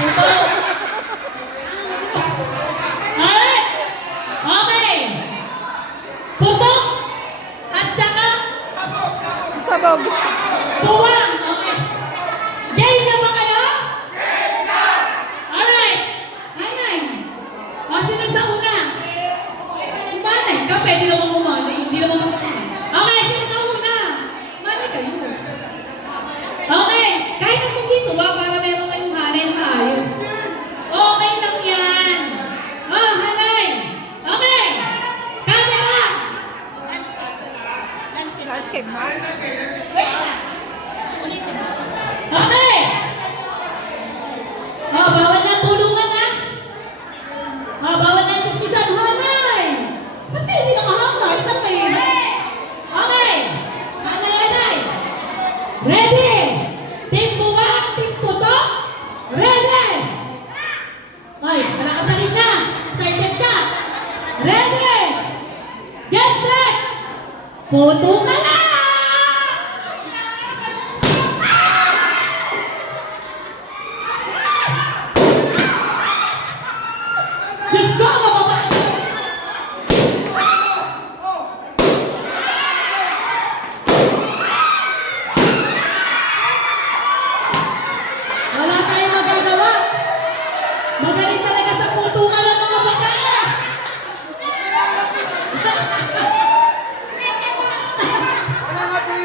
Puto. Alright. Okay. Putok. At saka Sabog. buwang. Okay. Game na ba kayo? Alright. Ay. O, sino sa una? Umanay ka. Pwede naman umanay. Hindi naman masama. Okay, sino na una? Umanay kayo. Okay. Kahit naman dito ba, para meron kayong hanay na ayos. Okay lang yan. Oh, hanay. Okay. Camera. Landscape na.